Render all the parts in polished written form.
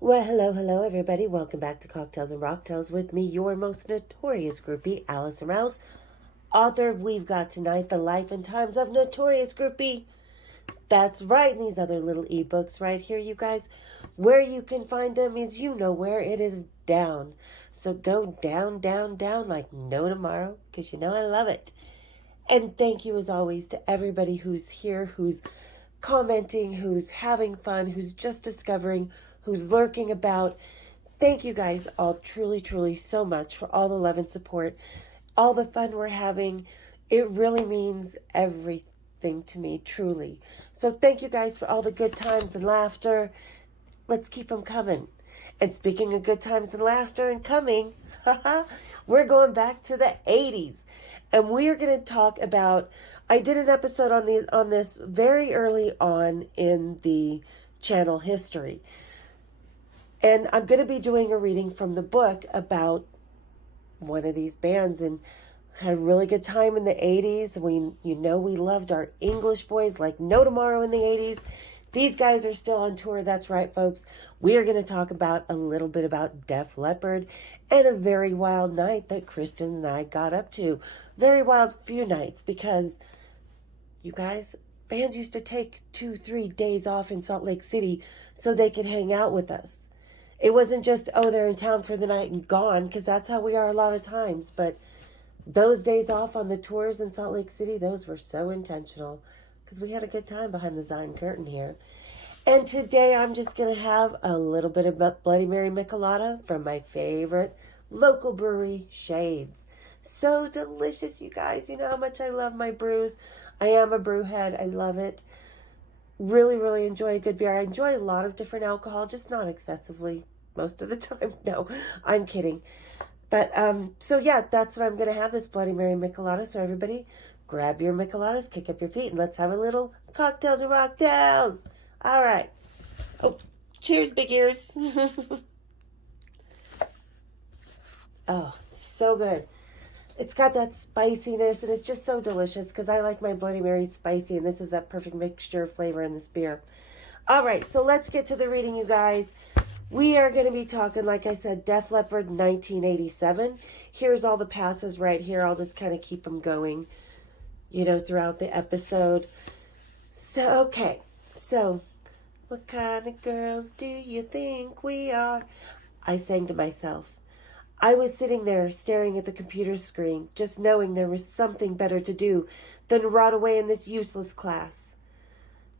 Well, hello, everybody. Welcome back to Cocktails and Rocktails with me, your most notorious groupie, Allison Rouse, author of We've Got Tonight, The Life and Times of Notorious Groupie. That's right, and these other little ebooks right here, you guys. Where you can find them is you know where. It is down. So go down, down, down like no tomorrow, because you know I love it. And thank you, as always, to everybody who's here, who's commenting, who's having fun, who's just discovering, who's lurking about. Thank you guys all truly, truly so much for all the love and support, all the fun we're having. It really means everything to me, truly. So thank you guys for all the good times and laughter. Let's keep them coming. And speaking of good times and laughter and coming, we're going back to the 80s. And we are going to talk about, I did an episode on this very early on in the channel history. And I'm going to be doing a reading from the book about one of these bands, and had a really good time in the 80s. We loved our English boys like no tomorrow in the 80s. These guys are still on tour. That's right, folks. We are going to talk about a little bit about Def Leppard and a very wild night that Kristen and I got up to. Very wild few nights, because you guys, bands used to take 2-3 days off in Salt Lake City so they could hang out with us. It wasn't just, oh, they're in town for the night and gone, because that's how we are a lot of times. But those days off on the tours in Salt Lake City, those were so intentional, because we had a good time behind the Zion Curtain here. And today I'm just going to have a little bit of Bloody Mary Michelada from my favorite local brewery, Shades. So delicious, you guys. You know how much I love my brews. I am a brew head. I love it. Really, really enjoy a good beer. I enjoy a lot of different alcohol, just not excessively most of the time. No, I'm kidding. But, so yeah, that's what I'm going to have, this Bloody Mary Michelada. So everybody, grab your Micheladas, kick up your feet, and let's have a little Cocktails and Rocktails. All right. Oh, cheers, big ears. Oh, so good. It's got that spiciness, and it's just so delicious, because I like my Bloody Mary spicy, and this is that perfect mixture of flavor in this beer. All right, so let's get to the reading, you guys. We are going to be talking, like I said, Def Leppard 1987. Here's all the passes right here. I'll just kind of keep them going, throughout the episode. So, okay. So, what kind of girls do you think we are? I sang to myself. I was sitting there staring at the computer screen, just knowing there was something better to do than rot away in this useless class.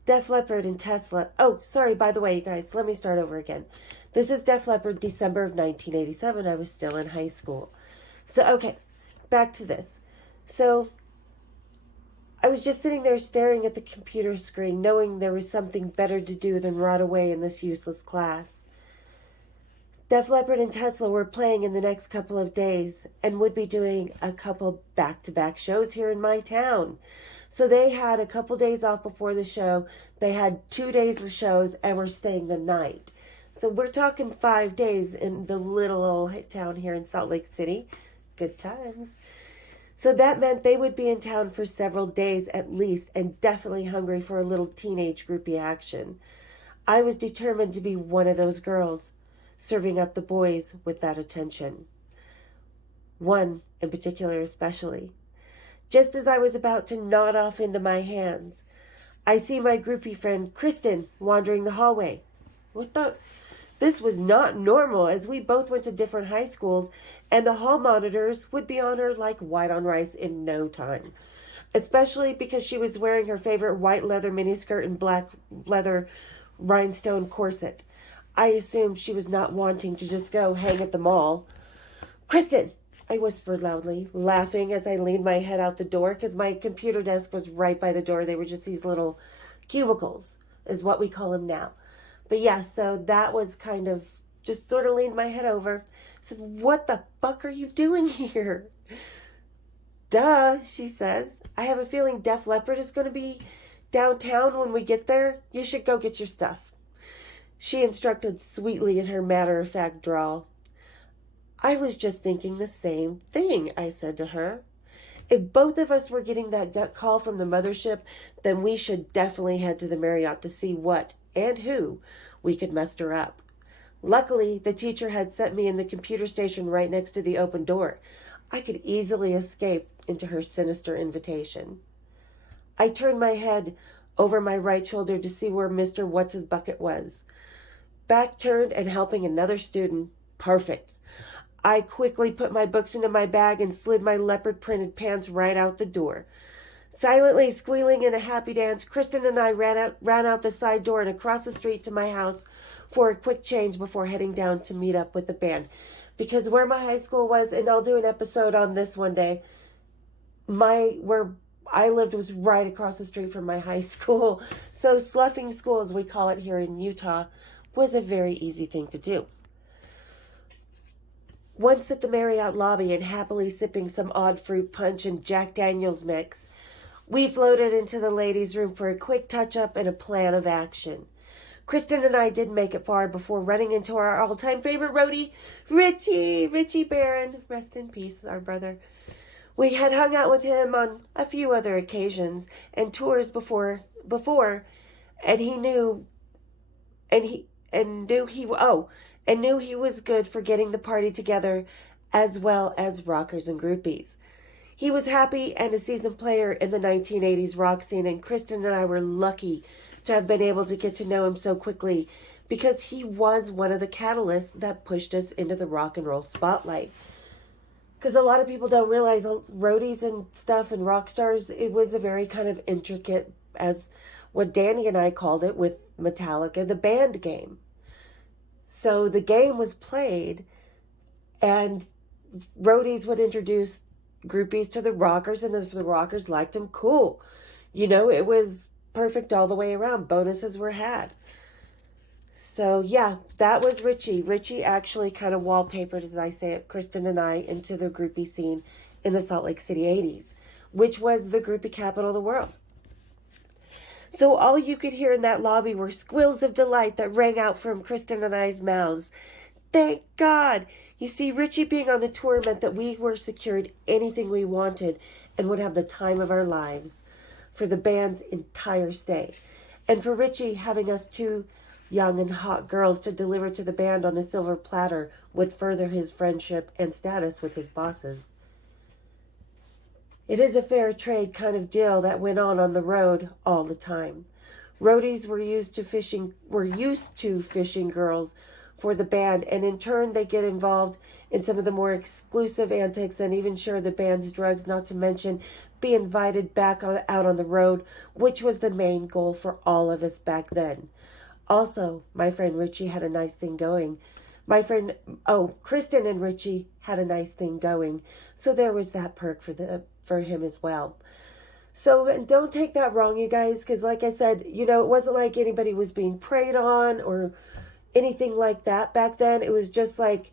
Def Leppard and Tesla. Oh, sorry, by the way, you guys, let me start over again. This is Def Leppard, December of 1987. I was still in high school. So, okay, back to this. So, I was just sitting there staring at the computer screen, knowing there was something better to do than rot away in this useless class. Def Leppard and Tesla were playing in the next couple of days and would be doing a couple back-to-back shows here in my town. So they had a couple days off before the show. They had 2 days of shows and were staying the night. So we're talking 5 days in the little old town here in Salt Lake City. Good times. So that meant they would be in town for several days at least, and definitely hungry for a little teenage groupie action. I was determined to be one of those girls, serving up the boys with that attention. One in particular especially. Just as I was about to nod off into my hands, I see my groupie friend Kristen wandering the hallway. What the? This was not normal, as we both went to different high schools, and the hall monitors would be on her like white on rice in no time. Especially because she was wearing her favorite white leather miniskirt and black leather rhinestone corset. I assumed she was not wanting to just go hang at the mall. Kristen, I whispered loudly, laughing as I leaned my head out the door, because my computer desk was right by the door. They were just these little cubicles, is what we call them now. But yeah, so that was kind of, just sort of leaned my head over. I said, what the fuck are you doing here? Duh, she says. I have a feeling Def Leppard is going to be downtown when we get there. You should go get your stuff. She instructed sweetly in her matter-of-fact drawl. I was just thinking the same thing, I said to her. If both of us were getting that gut call from the mothership, then we should definitely head to the Marriott to see what and who we could muster up. Luckily, the teacher had sent me in the computer station right next to the open door. I could easily escape into her sinister invitation. I turned my head over my right shoulder to see where Mr. What's-His-Bucket was. Back turned and helping another student. Perfect. I quickly put my books into my bag and slid my leopard-printed pants right out the door. Silently squealing in a happy dance, Kristen and I ran out the side door and across the street to my house for a quick change before heading down to meet up with the band. Because where my high school was, and I'll do an episode on this one day, where I lived was right across the street from my high school. So sloughing school, as we call it here in Utah, was a very easy thing to do. Once at the Marriott lobby and happily sipping some odd fruit punch and Jack Daniels mix, we floated into the ladies' room for a quick touch-up and a plan of action. Kristen and I didn't make it far before running into our all-time favorite roadie, Richie Barron. Rest in peace, our brother. We had hung out with him on a few other occasions and tours before, and knew he was good for getting the party together, as well as rockers and groupies. He was happy and a seasoned player in the 1980s rock scene, and Kristen and I were lucky to have been able to get to know him so quickly because he was one of the catalysts that pushed us into the rock and roll spotlight. Because a lot of people don't realize roadies and stuff and rock stars, it was a very kind of intricate, as what Danny and I called it with Metallica, the band game. So the game was played, and roadies would introduce groupies to the rockers, and if the rockers liked them, cool. It was perfect all the way around. Bonuses were had. So yeah, that was Richie. Richie actually kind of wallpapered, as I say it, Kristen and I into the groupie scene in the Salt Lake City 80s, which was the groupie capital of the world. So all you could hear in that lobby were squeals of delight that rang out from Kristen and I's mouths. Thank God! You see, Richie being on the tour meant that we were secured anything we wanted and would have the time of our lives for the band's entire stay. And for Richie, having us two young and hot girls to deliver to the band on a silver platter would further his friendship and status with his bosses. It is a fair trade kind of deal that went on the road all the time. Roadies were used to fishing girls for the band, and in turn they get involved in some of the more exclusive antics and even share the band's drugs, not to mention be invited back out on the road, which was the main goal for all of us back then. Also, my friend Richie had a nice thing going. Kristen and Richie had a nice thing going, so there was that perk for him as well. So, and don't take that wrong, you guys, because like I said, it wasn't like anybody was being preyed on or anything like that back then. It was just like,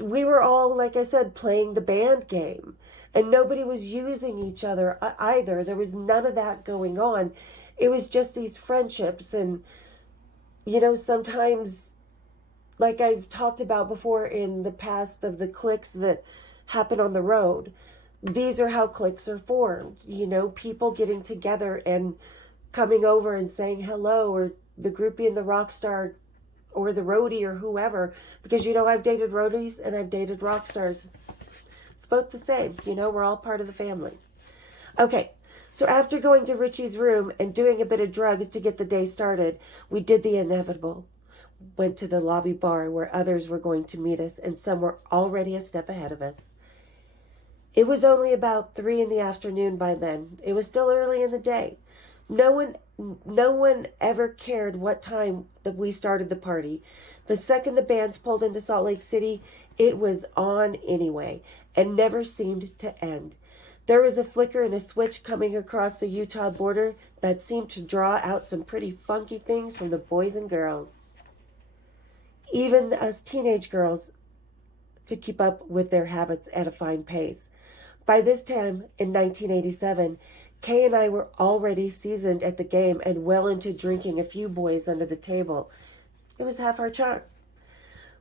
we were all, like I said, playing the band game, and nobody was using each other either. There was none of that going on. It was just these friendships, and, sometimes, like I've talked about before in the past of the cliques that happen on the road, these are how cliques are formed. People getting together and coming over and saying hello, or the groupie and the rock star, or the roadie, or whoever, because, I've dated roadies and I've dated rock stars. It's both the same, we're all part of the family. Okay, so after going to Richie's room and doing a bit of drugs to get the day started, we did the inevitable. Went to the lobby bar where others were going to meet us, and some were already a step ahead of us. It was only about 3 p.m. by then. It was still early in the day. No one ever cared what time that we started the party. The second the bands pulled into Salt Lake City, it was on anyway, and never seemed to end. There was a flicker and a switch coming across the Utah border that seemed to draw out some pretty funky things from the boys and girls. Even us teenage girls could keep up with their habits at a fine pace. By this time, in 1987, Kay and I were already seasoned at the game and well into drinking a few boys under the table. It was half our charm.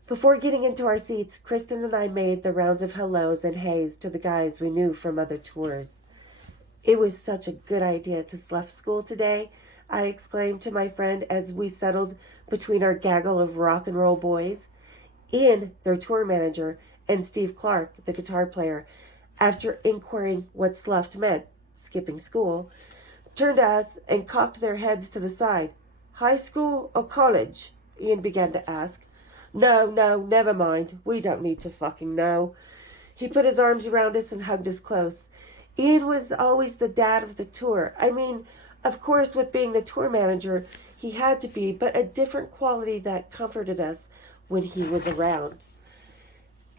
Before getting into our seats, Kristen and I made the rounds of hellos and heys to the guys we knew from other tours. It was such a good idea to slough school today, I exclaimed to my friend as we settled between our gaggle of rock and roll boys. Ian, their tour manager, and Steve Clark, the guitar player, after inquiring what sloughed meant, skipping school, turned to us and cocked their heads to the side. High school or college? Ian began to ask. No, never mind. We don't need to fucking know. He put his arms around us and hugged us close. Ian was always the dad of the tour. I mean, of course, with being the tour manager, he had to be, but a different quality that comforted us when he was around.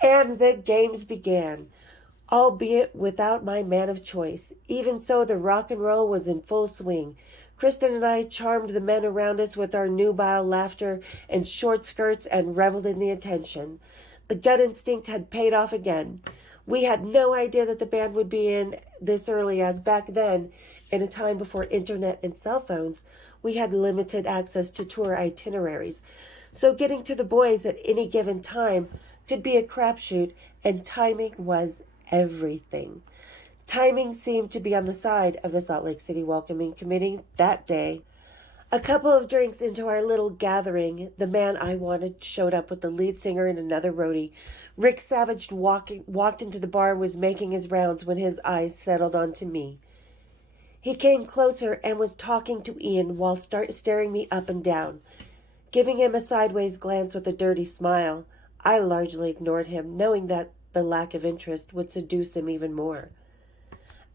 And the games began, albeit without my man of choice. Even so, the rock and roll was in full swing. Kristen and I charmed the men around us with our nubile laughter and short skirts and reveled in the attention. The gut instinct had paid off again. We had no idea that the band would be in this early, as back then, in a time before internet and cell phones, we had limited access to tour itineraries. So getting to the boys at any given time could be a crapshoot, and timing was everything. Timing seemed to be on the side of the Salt Lake City Welcoming Committee that day. A couple of drinks into our little gathering, the man I wanted showed up with the lead singer and another roadie. Rick Savage walked into the bar and was making his rounds when his eyes settled onto me. He came closer and was talking to Ian while staring me up and down. Giving him a sideways glance with a dirty smile, I largely ignored him, knowing that the lack of interest would seduce him even more.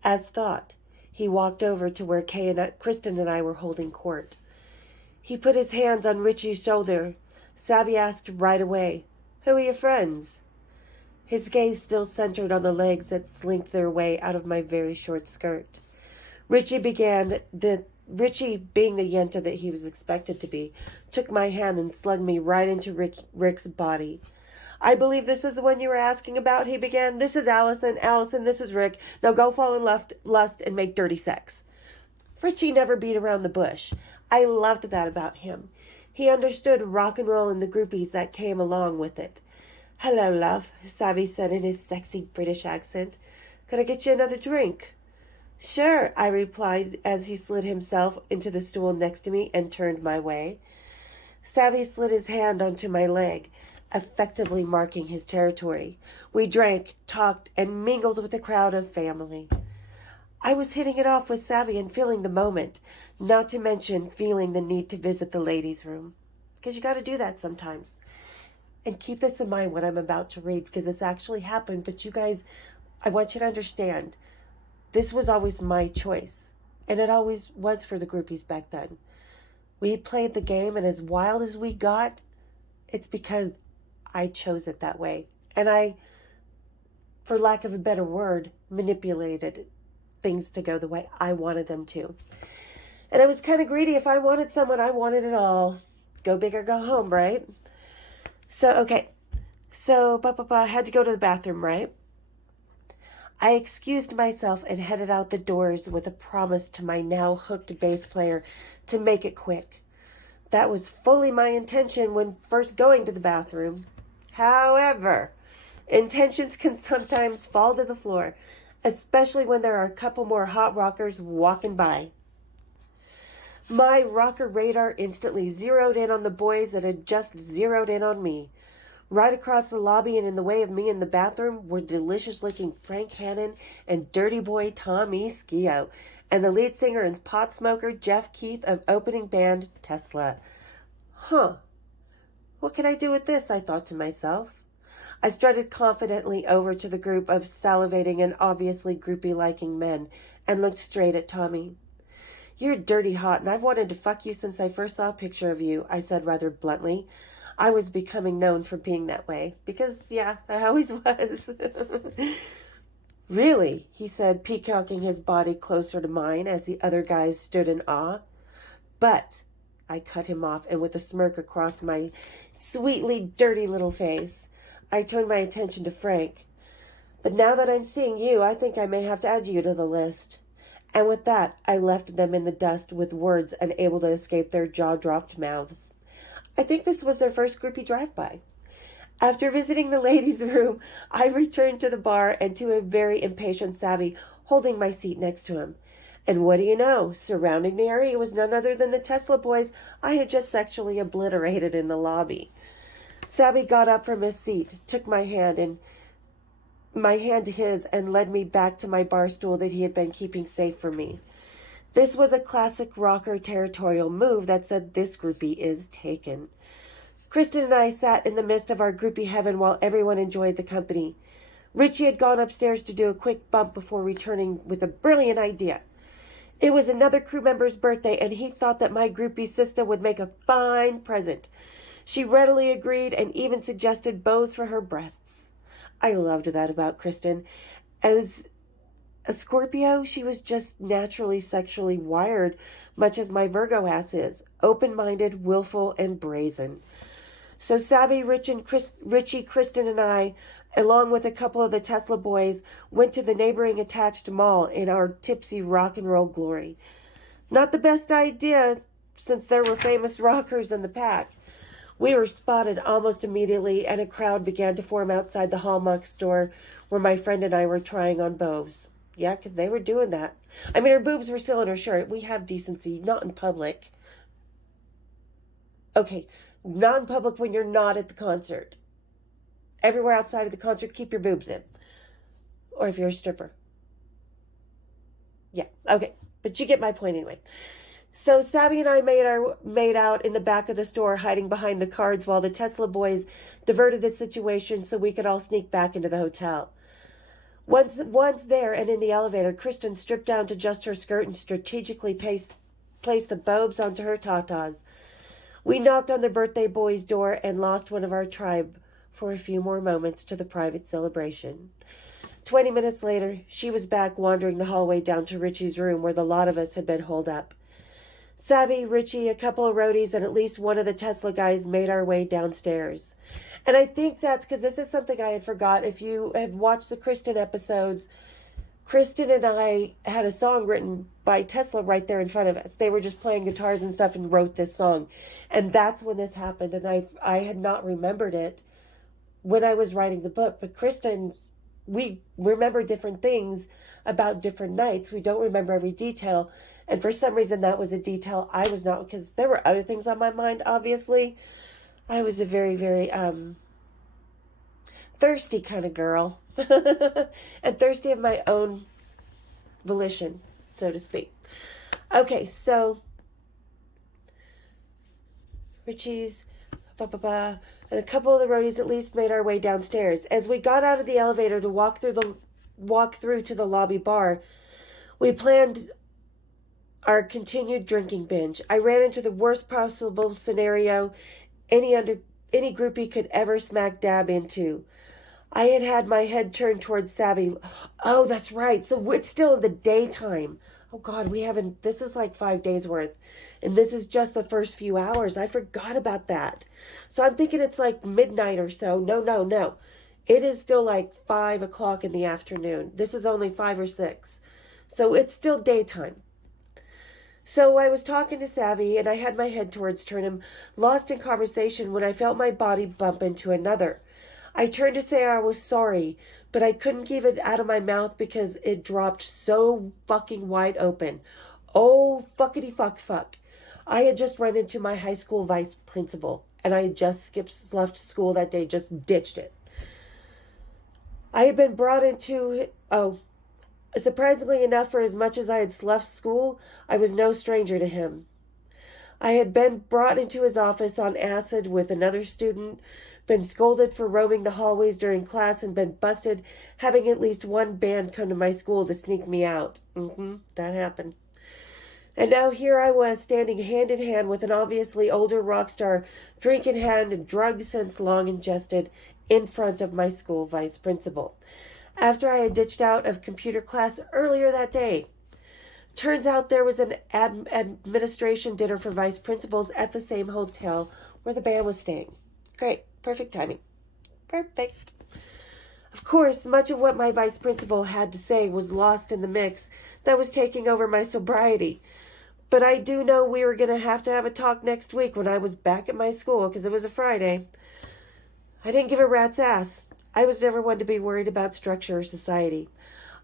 As thought, he walked over to where Kristen and I were holding court. He put his hands on Richie's shoulder. Savvy asked right away, "Who are your friends?" His gaze still centered on the legs that slinked their way out of my very short skirt. Richie, being the yenta that he was expected to be, took my hand and slugged me right into Rick's body. "I believe this is the one you were asking about," he began. "This is Allison. Allison, this is Rick. Now go fall in lust and make dirty sex." Richie never beat around the bush. I loved that about him. He understood rock and roll and the groupies that came along with it. "Hello, love," Savvy said in his sexy British accent. "Could I get you another drink?" "Sure," I replied as he slid himself into the stool next to me and turned my way. Savvy slid his hand onto my leg, effectively marking his territory. We drank, talked, and mingled with a crowd of family. I was hitting it off with Savvy and feeling the moment, not to mention feeling the need to visit the ladies' room. Because you got to do that sometimes. And keep this in mind when I'm about to read, because this actually happened. But you guys, I want you to understand, this was always my choice. And it always was for the groupies back then. We played the game, and as wild as we got, it's because I chose it that way. And I, for lack of a better word, manipulated things to go the way I wanted them to. And I was kind of greedy. If I wanted someone, I wanted it all. Go big or go home, right? So, okay. So, I had to go to the bathroom, right? I excused myself and headed out the doors with a promise to my now hooked bass player to make it quick. That was fully my intention when first going to the bathroom. However, intentions can sometimes fall to the floor, especially when there are a couple more hot rockers walking by. My rocker radar instantly zeroed in on the boys that had just zeroed in on me. Right across the lobby and in the way of me in the bathroom were delicious-looking Frank Hannon and dirty boy Tom Ischio, and the lead singer and pot smoker Jeff Keith of opening band Tesla. What can I do with this, I thought to myself. I strutted confidently over to the group of salivating and obviously groupie-liking men and looked straight at Tommy. "You're dirty hot, and I've wanted to fuck you since I first saw a picture of you," I said rather bluntly. I was becoming known for being that way, because, yeah, I always was. "Really?" he said, peacocking his body closer to mine as the other guys stood in awe. "But," I cut him off, and with a smirk across my sweetly dirty little face, I turned my attention to Frank. "But now that I'm seeing you, I think I may have to add you to the list." And with that, I left them in the dust with words unable to escape their jaw-dropped mouths. I think this was their first groupie drive-by. After visiting the ladies' room, I returned to the bar and to a very impatient Savvy holding my seat next to him. And what do you know? Surrounding the area was none other than the Tesla boys I had just sexually obliterated in the lobby. Savvy got up from his seat, took my hand to his, and led me back to my bar stool that he had been keeping safe for me. This was a classic rocker territorial move that said this groupie is taken. Kristen and I sat in the midst of our groupie heaven while everyone enjoyed the company. Richie had gone upstairs to do a quick bump before returning with a brilliant idea. It was another crew member's birthday, and he thought that my groupie sister would make a fine present. She readily agreed and even suggested bows for her breasts. I loved that about Kristen. As a Scorpio, she was just naturally sexually wired, much as my Virgo ass is, open-minded, willful, and brazen. So Savvy, Richie, Kristen, and I, along with a couple of the Tesla boys, went to the neighboring attached mall in our tipsy rock and roll glory. Not the best idea, since there were famous rockers in the pack. We were spotted almost immediately, and a crowd began to form outside the Hallmark store where my friend and I were trying on bows. Yeah, because they were doing that. I mean, her boobs were still in her shirt. We have decency, not in public. Okay, not in public when you're not at the concert. Everywhere outside of the concert, keep your boobs in. Or if you're a stripper. Yeah, okay. But you get my point anyway. So Savvy and I made out in the back of the store, hiding behind the cards while the Tesla boys diverted the situation so we could all sneak back into the hotel. Once there and in the elevator, Kristen stripped down to just her skirt and strategically placed the bobes onto her tatas. We knocked on the birthday boy's door and lost one of our tribe for a few more moments to the private celebration. 20 minutes later, she was back wandering the hallway down to Richie's room where the lot of us had been holed up. Savvy, Richie, a couple of roadies, and at least one of the Tesla guys made our way downstairs. And I think that's because this is something I had forgot. If you have watched the Kristen episodes, Kristen and I had a song written by Tesla right there in front of us. They were just playing guitars and stuff and wrote this song. And that's when this happened. And I had not remembered it when I was writing the book. But Kristen, we remember different things about different nights. We don't remember every detail. And for some reason, that was a detail I was not, because there were other things on my mind, obviously. I was a very, very thirsty kind of girl. And thirsty of my own volition, so to speak. Okay, so Richie's, and a couple of the roadies at least made our way downstairs. As we got out of the elevator to walk through to the lobby bar, we planned our continued drinking binge. I ran into the worst possible scenario any groupie could ever smack dab into. I had my head turned towards Savvy. Oh, that's right. So it's still in the daytime. Oh God, this is like 5 days worth. And this is just the first few hours. I forgot about that. So I'm thinking it's like midnight or so. No. It is still like 5 o'clock in the afternoon. This is only 5 or 6. So it's still daytime. So I was talking to Savvy and I had my head towards Turnham, lost in conversation when I felt my body bump into another. I turned to say I was sorry, but I couldn't keep it out of my mouth because it dropped so fucking wide open. Oh, fuckity fuck. I had just run into my high school vice principal, and I had just left school that day, just ditched it. I had been brought into, surprisingly enough, for as much as I had left school, I was no stranger to him. I had been brought into his office on acid with another student, been scolded for roaming the hallways during class, and been busted having at least one band come to my school to sneak me out. That happened. And now here I was, standing hand in hand with an obviously older rock star, drink in hand and drugs since long ingested, in front of my school vice principal, after I had ditched out of computer class earlier that day. Turns out there was an administration dinner for vice principals at the same hotel where the band was staying. Great. Perfect timing. Perfect. Of course, much of what my vice principal had to say was lost in the mix that was taking over my sobriety. But I do know we were going to have a talk next week when I was back at my school, because it was a Friday. I didn't give a rat's ass. I was never one to be worried about structure or society.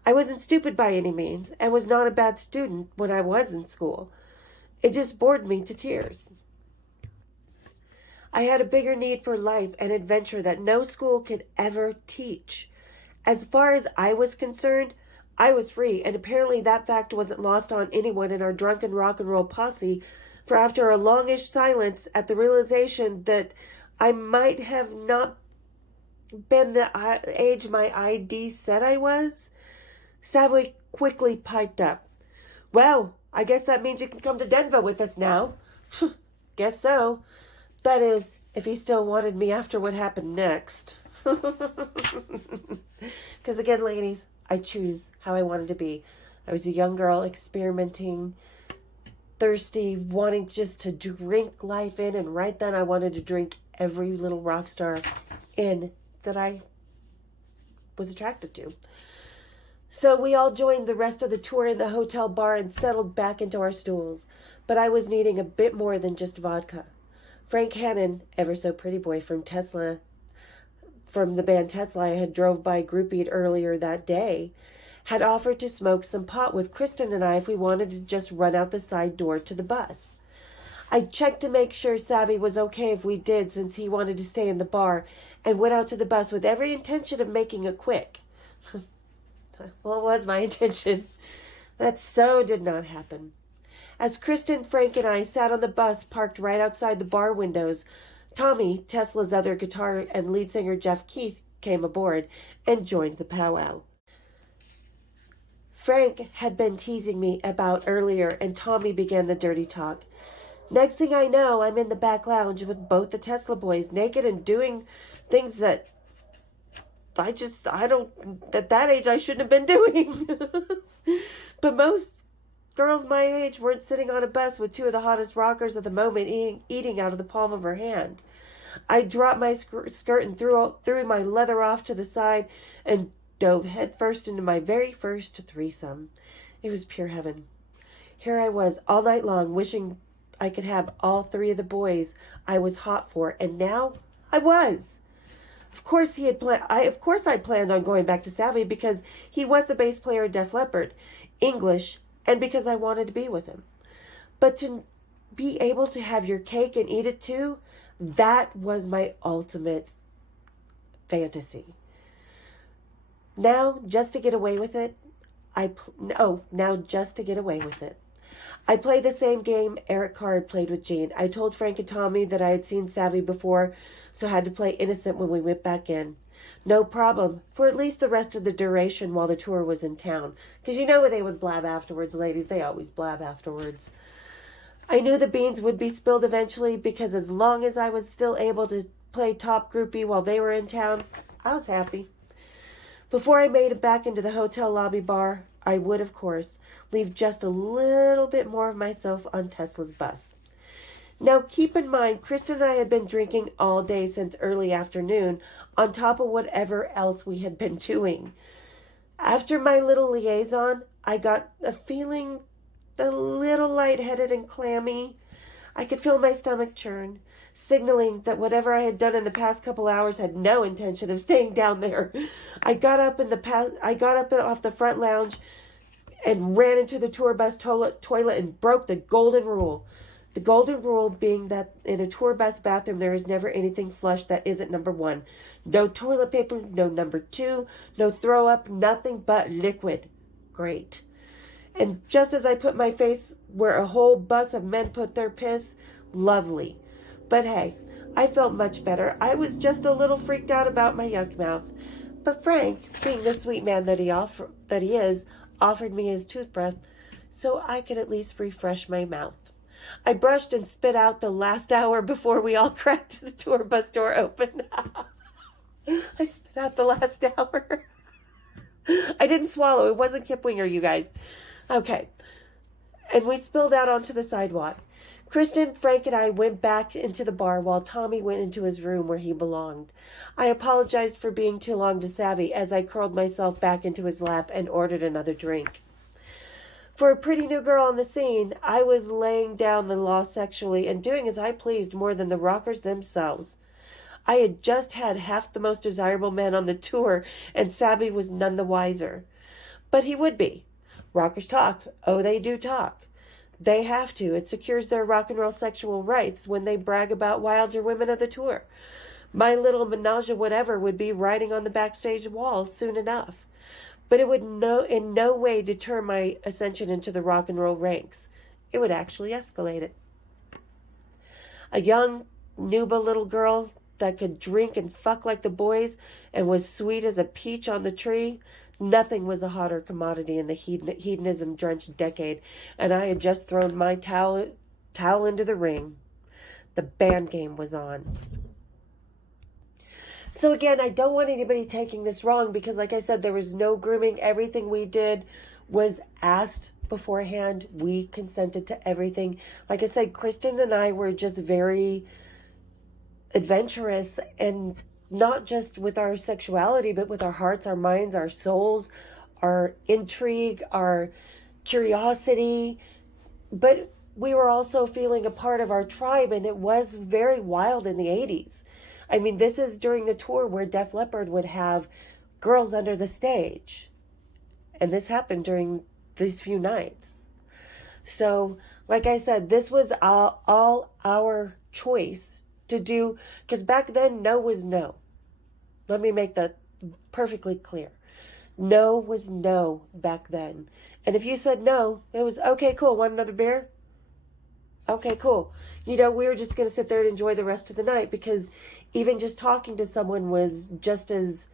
I wasn't stupid by any means, and was not a bad student when I was in school. It just bored me to tears. I had a bigger need for life and adventure that no school could ever teach. As far as I was concerned, I was free, and apparently that fact wasn't lost on anyone in our drunken rock and roll posse, for after a longish silence at the realization that I might have not been the age my ID said I was, Savvy quickly piped up. Well, I guess that means you can come to Denver with us now. Guess so. That is, if he still wanted me after what happened next. Because again, ladies, I choose how I wanted to be. I was a young girl experimenting, thirsty, wanting just to drink life in. And right then I wanted to drink every little rock star in that I was attracted to. So we all joined the rest of the tour in the hotel bar and settled back into our stools. But I was needing a bit more than just vodka. Frank Hannon, ever so pretty boy from the band Tesla I had drove by groupied earlier that day, had offered to smoke some pot with Kristen and I if we wanted to just run out the side door to the bus. I checked to make sure Savvy was okay if we did, since he wanted to stay in the bar, and went out to the bus with every intention of making it quick. Well, it was my intention. That so did not happen. As Kristen, Frank, and I sat on the bus parked right outside the bar windows, Tommy, Tesla's other guitar and lead singer Jeff Keith, came aboard and joined the powwow. Frank had been teasing me about earlier, and Tommy began the dirty talk. Next thing I know, I'm in the back lounge with both the Tesla boys, naked and doing things that at that age I shouldn't have been doing. But most girls my age weren't sitting on a bus with two of the hottest rockers of the moment eating out of the palm of her hand. I dropped my skirt and threw my leather off to the side and dove headfirst into my very first threesome. It was pure heaven. Here I was all night long wishing I could have all three of the boys I was hot for, and now I was. Of course I planned on going back to Savvy because he was the bass player of Def Leppard, English, and because I wanted to be with him. But to be able to have your cake and eat it too, that was my ultimate fantasy. Now, just to get away with it, I played the same game Eric Carr played with Gene. I told Frank and Tommy that I had seen Savvy before, so had to play innocent when we went back in. No problem, for at least the rest of the duration while the tour was in town. Because you know what they would blab afterwards, ladies. They always blab afterwards. I knew the beans would be spilled eventually, because as long as I was still able to play top groupie while they were in town, I was happy. Before I made it back into the hotel lobby bar, I would, of course, leave just a little bit more of myself on Tesla's bus. Now, keep in mind, Kristen and I had been drinking all day since early afternoon, on top of whatever else we had been doing. After my little liaison, I got a feeling a little lightheaded and clammy. I could feel my stomach churn, signaling that whatever I had done in the past couple hours had no intention of staying down there. I got up off the front lounge and ran into the tour bus toilet and broke the golden rule. The golden rule being that in a tour bus bathroom, there is never anything flushed that isn't number 1. No toilet paper, no number 2, no throw up, nothing but liquid. Great. And just as I put my face where a whole bus of men put their piss, lovely. But hey, I felt much better. I was just a little freaked out about my yuck mouth. But Frank, being the sweet man that he is, offered me his toothbrush so I could at least refresh my mouth. I brushed and spit out the last hour before we all cracked the tour bus door open. I spit out the last hour. I didn't swallow. It wasn't Kip Winger, you guys. Okay. And we spilled out onto the sidewalk. Kristen, Frank, and I went back into the bar while Tommy went into his room where he belonged. I apologized for being too long to Savvy as I curled myself back into his lap and ordered another drink. For a pretty new girl on the scene, I was laying down the law sexually and doing as I pleased more than the rockers themselves. I had just had half the most desirable men on the tour, and Sabby was none the wiser. But he would be. Rockers talk. Oh, they do talk. They have to. It secures their rock and roll sexual rights when they brag about wilder women of the tour. My little menage whatever would be writing on the backstage wall soon enough. But it would in no way deter my ascension into the rock and roll ranks. It would actually escalate it. A young Nuba little girl that could drink and fuck like the boys and was sweet as a peach on the tree. Nothing was a hotter commodity in the hedonism-drenched decade, and I had just thrown my towel into the ring. The band game was on. So again, I don't want anybody taking this wrong because, like I said, there was no grooming. Everything we did was asked beforehand. We consented to everything. Like I said, Kristen and I were just very adventurous, and not just with our sexuality, but with our hearts, our minds, our souls, our intrigue, our curiosity. But we were also feeling a part of our tribe, and it was very wild in the 80s. I mean, this is during the tour where Def Leppard would have girls under the stage. And this happened during these few nights. So, like I said, this was all our choice to do, because back then, no was no. Let me make that perfectly clear. No was no back then. And if you said no, it was, okay, cool, want another beer? Okay, cool. We were just going to sit there and enjoy the rest of the night, because even just talking to someone was just as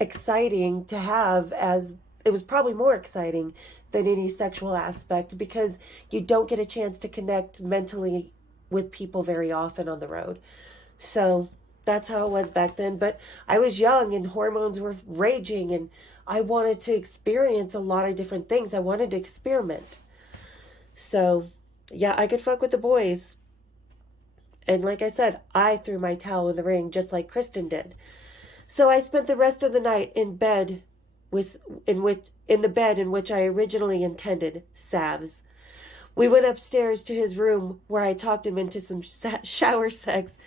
exciting to have as, it was probably more exciting than any sexual aspect, because you don't get a chance to connect mentally with people very often on the road. So that's how it was back then. But I was young and hormones were raging, and I wanted to experience a lot of different things. I wanted to experiment. So yeah, I could fuck with the boys. And like I said, I threw my towel in the ring just like Kristen did. So I spent the rest of the night in bed in the bed in which I originally intended, Sav's. We went upstairs to his room where I talked him into some shower sex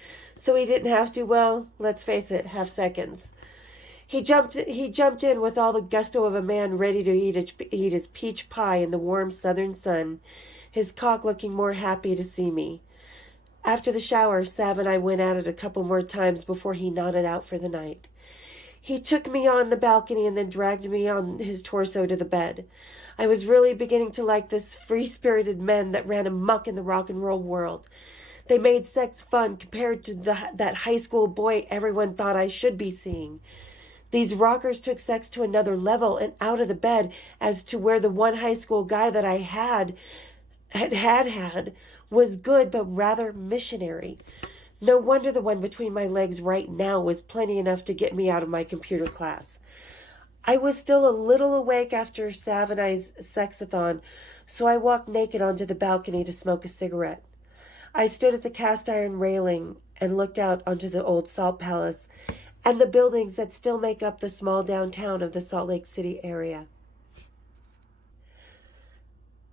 so he didn't have to, well, let's face it, have seconds. He jumped in with all the gusto of a man ready to eat his peach pie in the warm southern sun, his cock looking more happy to see me. After the shower, Sav and I went at it a couple more times before he nodded out for the night. He took me on the balcony and then dragged me on his torso to the bed. I was really beginning to like this free-spirited men that ran amok in the rock and roll world. They made sex fun compared to that high school boy everyone thought I should be seeing. These rockers took sex to another level and out of the bed, as to where the one high school guy that I had was good but rather missionary. No wonder the one between my legs right now was plenty enough to get me out of my computer class. I was still a little awake after Sav and I's sexathon, so I walked naked onto the balcony to smoke a cigarette. I stood at the cast iron railing and looked out onto the old Salt Palace and the buildings that still make up the small downtown of the Salt Lake City area.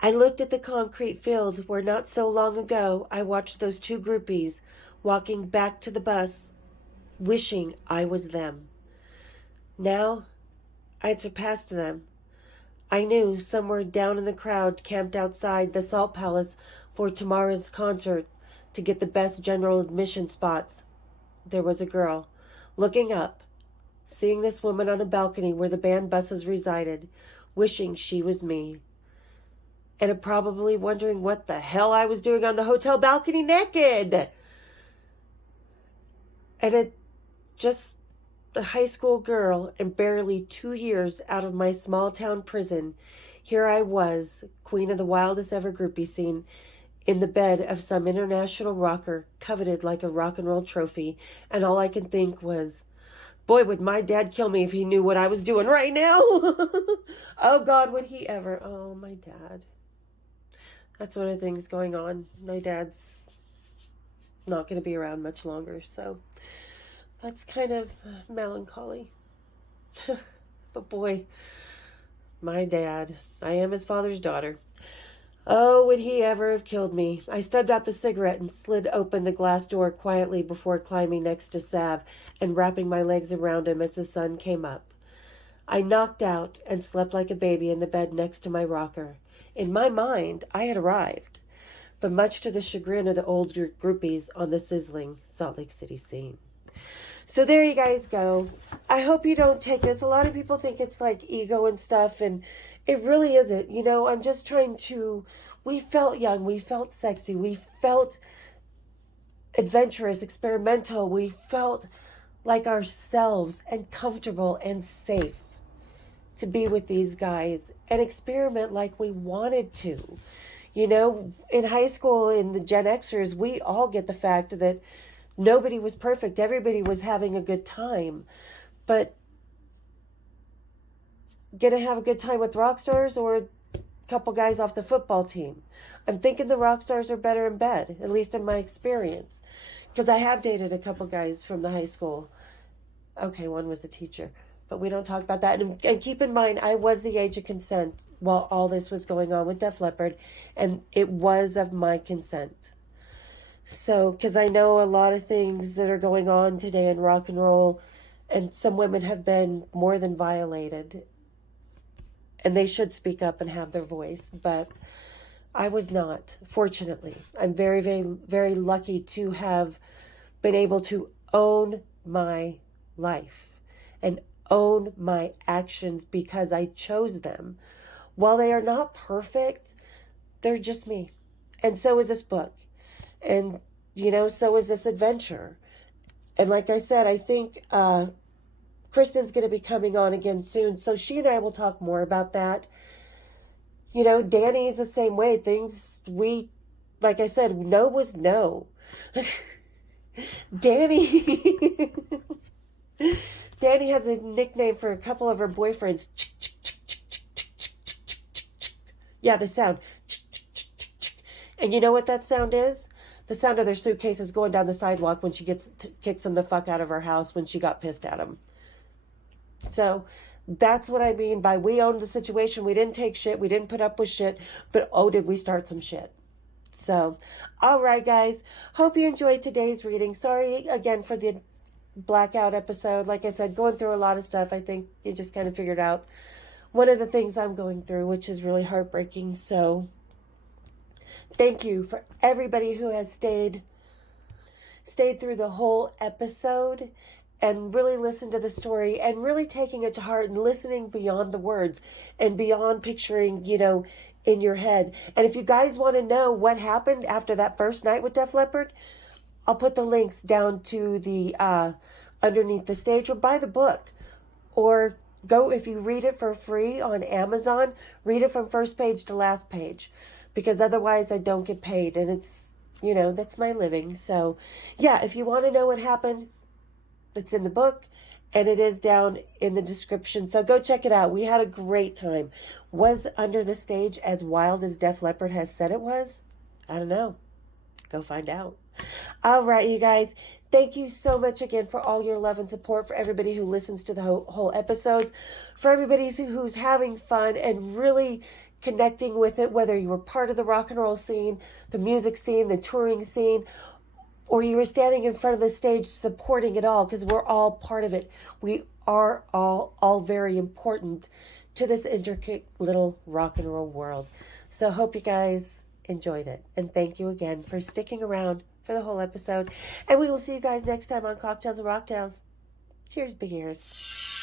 I looked at the concrete field where not so long ago I watched those two groupies walking back to the bus, wishing I was them. Now, I'd surpassed them. I knew somewhere down in the crowd camped outside the Salt Palace for tomorrow's concert to get the best general admission spots. There was a girl, looking up, seeing this woman on a balcony where the band buses resided, wishing she was me. And probably wondering what the hell I was doing on the hotel balcony naked. And it just a high school girl and barely 2 years out of my small town prison, here I was, queen of the wildest ever groupie scene, in the bed of some international rocker, coveted like a rock and roll trophy, and all I could think was, boy, would my dad kill me if he knew what I was doing right now. Oh, God, would he ever? Oh, my dad. That's one of the things going on. My dad's not going to be around much longer, so that's kind of melancholy. But boy, my dad, I am his father's daughter. Oh, would he ever have killed me? I stubbed out the cigarette and slid open the glass door quietly before climbing next to Sav and wrapping my legs around him as the sun came up. I knocked out and slept like a baby in the bed next to my rocker. In my mind, I had arrived, but much to the chagrin of the older groupies on the sizzling Salt Lake City scene. So there you guys go. I hope you don't take this. A lot of people think it's like ego and stuff, and it really isn't. You know, I'm just trying to... We felt young. We felt sexy. We felt adventurous, experimental. We felt like ourselves and comfortable and safe to be with these guys and experiment like we wanted to. You know, in high school, in the Gen Xers, we all get the fact that nobody was perfect. Everybody was having a good time. But gonna have a good time with rock stars or a couple guys off the football team? I'm thinking the rock stars are better in bed, at least in my experience. Because I have dated a couple guys from the high school. Okay, one was a teacher. But we don't talk about that. And keep in mind, I was the age of consent while all this was going on with Def Leppard. And it was of my consent. So, because I know a lot of things that are going on today in rock and roll, and some women have been more than violated, and they should speak up and have their voice, but I was not, fortunately. I'm very, very, very lucky to have been able to own my life and own my actions because I chose them. While they are not perfect, they're just me. And so is this book. And, you know, so is this adventure. And like I said, I think Kristen's going to be coming on again soon. So she and I will talk more about that. You know, Danny's the same way. Things like I said, no was no. Danny has a nickname for a couple of her boyfriends. Yeah, the sound. And you know what that sound is? The sound of their suitcases going down the sidewalk when she kicks them the fuck out of her house when she got pissed at him. So that's what I mean by we owned the situation. We didn't take shit. We didn't put up with shit. But oh, did we start some shit. So, all right, guys. Hope you enjoyed today's reading. Sorry again for the blackout episode. Like I said, going through a lot of stuff. I think you just kind of figured out one of the things I'm going through, which is really heartbreaking. So thank you for everybody who has stayed through the whole episode and really listened to the story and really taking it to heart and listening beyond the words and beyond picturing, you know, in your head. And if you guys want to know what happened after that first night with Def Leppard, I'll put the links down to the underneath the stage, or buy the book, or go, if you read it for free on Amazon, read it from first page to last page, because otherwise I don't get paid, and it's, you know, that's my living. So yeah, if you want to know what happened, it's in the book, and it is down in the description. So go check it out. We had a great time. Was Under the Stage as wild as Def Leppard has said it was? I don't know. Go find out. All right, you guys. Thank you so much again for all your love and support, for everybody who listens to the whole episodes, for everybody who's having fun and really connecting with it, whether you were part of the rock and roll scene, the music scene, the touring scene, or you were standing in front of the stage supporting it all, because we're all part of it. We are all very important to this intricate little rock and roll world. So hope you guys enjoyed it. And thank you again for sticking around for the whole episode. And we will see you guys next time on Cocktails and Rocktails. Cheers, big ears.